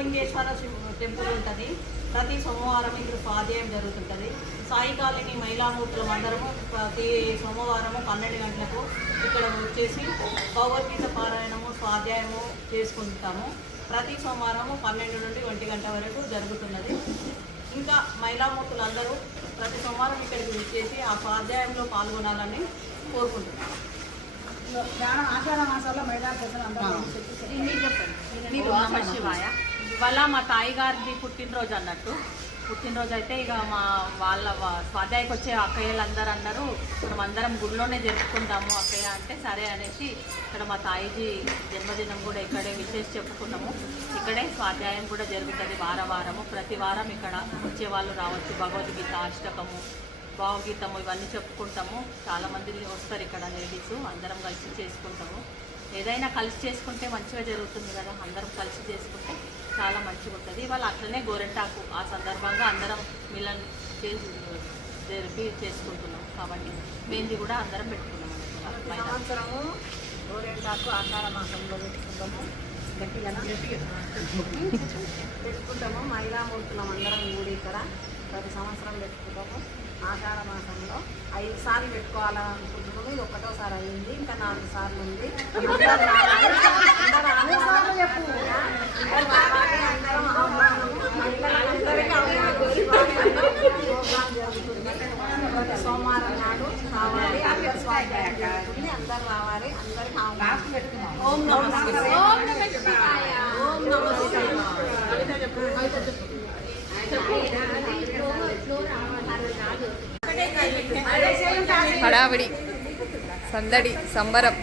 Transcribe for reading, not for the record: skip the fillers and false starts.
Mahalingeshwara temple ఉంటుంది. ప్రతి సోమవారం ఇక్కడ స్వాధ్యాయం జరుగుతుంటుంది. సాయి కాలనీ మహిళామూర్తులం అందరము ప్రతి సోమవారము 12 గంటలకు ఇక్కడ వచ్చేసి భగవద్గీత పారాయణము స్వాధ్యాయము చేసుకుంటాము. ప్రతి సోమవారము 12 నుండి 1 గంట వరకు జరుగుతున్నది. ఇంకా మహిళామూర్తులు అందరూ ప్రతి సోమవారం ఇక్కడికి వచ్చేసి ఆ స్వాధ్యాయంలో పాల్గొనాలని కోరుకుంటున్నాను. ఆషాఢ మాసాల్లో మహిళా ప్రజలు అందరూ శివాయ. ఇవాళ మా తాయి గారిది పుట్టినరోజు అన్నట్టు. పుట్టినరోజు అయితే ఇక వాళ్ళ స్వాధ్యాయకి వచ్చే అక్కయ్యలందరూ అన్నారు మనం అందరం గుడిలోనే జరుపుకుంటాము అక్కయ్య అంటే సరే అనేసి ఇక్కడ మా తాయిజీ జన్మదినం కూడా ఇక్కడే విశేష చెప్పుకున్నాము. ఇక్కడే స్వాధ్యాయం కూడా జరుగుతుంది వారము. ప్రతి వారం ఇక్కడ వచ్చే వాళ్ళు రావచ్చు. భగవద్గీత, అష్టకము, భావగీతము ఇవన్నీ చెప్పుకుంటాము. చాలామంది వస్తారు ఇక్కడ లేడీస్. అందరం కలిసి చేసుకుంటాము. ఏదైనా కలిసి చేసుకుంటే మంచిగా జరుగుతుంది కదా. అందరం కలిసి చేసుకుంటే చాలా మంచిగా ఉంటుంది. ఇవాళ అట్లనే గోరెంటాకు ఆ సందర్భంగా అందరం మిలన్ జరిపి చేసుకుంటున్నాం కాబట్టి మెహందీ కూడా అందరం పెట్టుకున్నాం. సంవత్సరము గోరెంటాకు ఆషాఢ మాసంలో పెట్టుకుంటాము. పెట్టుకుంటాము. మహిళామూర్తులం అందరం కూడి ఇక్కడ ప్రతి సంవత్సరం పెట్టుకుంటాము. ఆషాఢ మాసంలో 5 సార్లు పెట్టుకోవాలనుకుంటున్నాము. ఇది 1వ సారి అయింది. ఇంకా 4 సార్లు ఉంది. ప్రతి సోమవారం నాడు రావాలి. అందరు స్వాధ్యాయం జరుగుతుంది. అందరు రావాలి. అందరికి ఓం నమః శివాయ. ఓం నమః హడావిడి, సందడి, సంబరం.